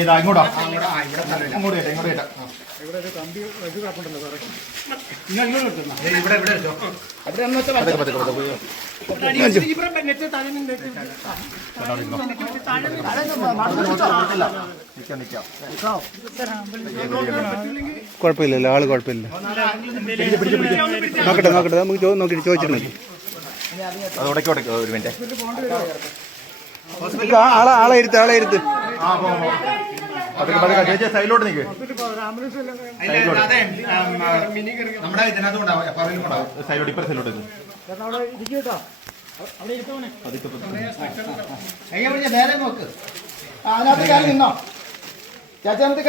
ഏതാ ഇങ്ങോട്ടാ. അങ്ങോട്ട് കേട്ടെ കേട്ടെ കുഴപ്പമില്ലല്ലോ ആൾ കുഴപ്പമില്ല. നോക്കട്ടെ നോക്കട്ടെ നമുക്ക് നോക്കിട്ട് ചോദിച്ചിട്ടുണ്ട്. അത് ഉടക്കി ഉടക്കി ഒരു മിനിറ്റ്. ആളെ ആളെ ഇരുത്ത് ആളെ ഇരുത്ത്. ആ. പതുക്കെ പതുക്കെ ചേച്ചി സൈഡിലോട്ട് നിൽക്ക് കയറി നിന്നോ. ചേച്ചി അതിനകത്ത്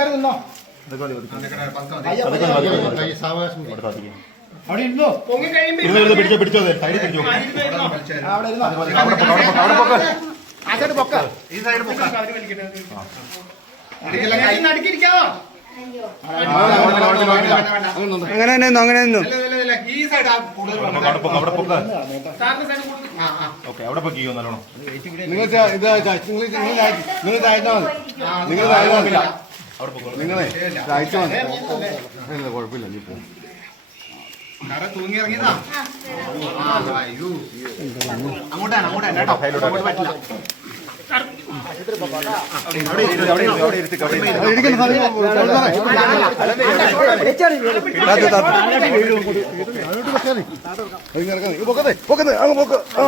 അവിടെ ഇരുന്നോ? പൊങ്ങി കഴിയുമ്പോ പിടിച്ചോ പിടിച്ചോ സൈഡിൽ പിടിച്ചോ. ആ, ആ, അവിടെ ഇരുന്നോ. അവിടെ പൊക്ക്, അവിടെ പൊക്ക്, ആ സൈഡ് പൊക്ക. ഈ സൈഡ് പൊക്ക. അങ്ങനെ തന്നെ അങ്ങനെ ഓക്കെ അവിടെ പൊക്കിയോ നല്ലോണം. നിങ്ങൾ ഇത് നിങ്ങൾ നിങ്ങൾ നിങ്ങൾ മതി. മതി. നിങ്ങളെ മതി. ഇല്ല കുഴപ്പമില്ല നീ പോ സാറേ തൂങ്ങി ഇറങ്ങിയതാ ആ, അയ്യോ. അങ്ങോട്ടാണ് അങ്ങോട്ടാണ് കേട്ടോ. അങ്ങോട്ട് പറ്റില്ല. പൊക്കത്തെ അങ്ങ് പോക്ക് ആ.